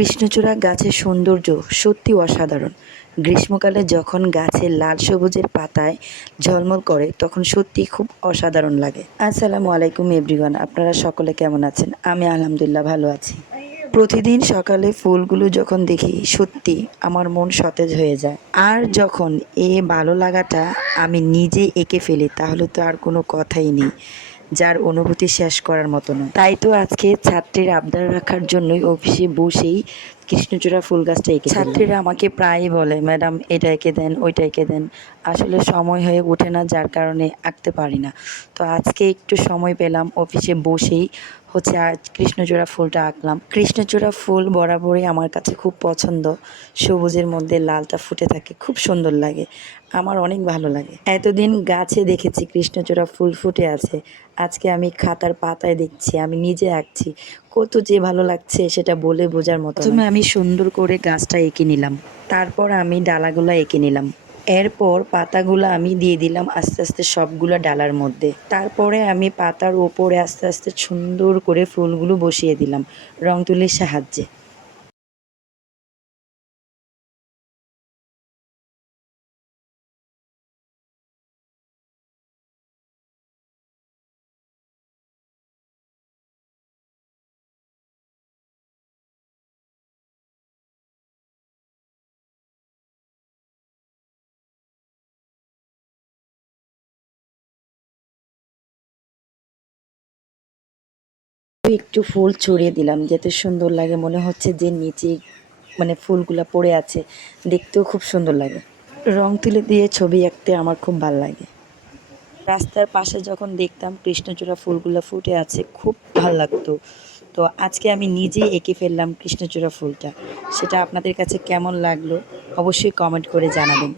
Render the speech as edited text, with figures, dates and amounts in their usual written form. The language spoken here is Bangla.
কৃষ্ণচূড়া গাছের সৌন্দর্য সত্যি অসাধারণ। গ্রীষ্মকালে যখন গাছের লাল সবুজের পাতায় ঝলমল করে তখন সত্যি খুব অসাধারণ লাগে। আসসালামু আলাইকুম এভরিওয়ান, আপনারা সকলে কেমন আছেন? আমি আলহামদুলিল্লাহ ভালো আছি। প্রতিদিন সকালে ফুলগুলো যখন দেখি সত্যি আমার মন সতেজ হয়ে যায়। আর যখন ভালো লাগাটা আমি নিজে এঁকে ফেলি তাহলে তো আর কোনো কথাই নেই, যার অনুভূতি শেষ করার মতো নয়। তাই তো আজকে ছাত্রীর আবদার রাখার জন্যই অফিসে বসেই কৃষ্ণচূড়া ফুল গাছটা এঁকে ছাত্রীরা আমাকে প্রায়ই বলে, ম্যাডাম এটা এঁকে দেন, ওইটা এঁকে দেন। আসলে সময় হয়ে ওঠে না, যার কারণে আঁকতে পারি না। তো আজকে একটু সময় পেলাম, অফিসে বসেই আজ কৃষ্ণচূড়া ফুলটা আঁকলাম। কৃষ্ণচূড়া ফুল বরাবরই আমার কাছে খুব পছন্দ। সবুজের মধ্যে লালটা ফুটে থাকে, খুব সুন্দর লাগে, আমার অনেক ভালো লাগে। এতদিন গাছে দেখেছি কৃষ্ণচূড়া ফুল ফুটে আছে, আজকে আমি খাতার পাতায় দেখছি, আমি নিজে আঁকছি, কত যে ভালো লাগছে সেটা বলে বোঝার মতো। প্রথমে আমি সুন্দর করে গাছটা এঁকে নিলাম, তারপর আমি ডালাগুলো এঁকে নিলাম, এরপর পাতাগুলো আমি দিয়ে দিলাম আস্তে আস্তে সবগুলো ডালার মধ্যে। তারপরে আমি পাতার ওপরে আস্তে আস্তে সুন্দর করে ফুলগুলো বসিয়ে দিলাম রং তুলির সাহায্যে। একটু ফুল ছড়িয়ে দিলাম যাতে সুন্দর লাগে, মনে হচ্ছে যে নিচে ফুলগুলা পড়ে আছে, দেখতেও খুব সুন্দর লাগে। রং তুলি দিয়ে ছবি আঁকতে আমার খুব ভালো লাগে। রাস্তার পাশে যখন দেখতাম কৃষ্ণচূড়া ফুলগুলো ফুটে আছে খুব ভালো লাগতো। তো আজকে আমি নিজেই এঁকে ফেললাম কৃষ্ণচূড়া ফুলটা। সেটা আপনাদের কাছে কেমন লাগলো অবশ্যই কমেন্ট করে জানাবেন।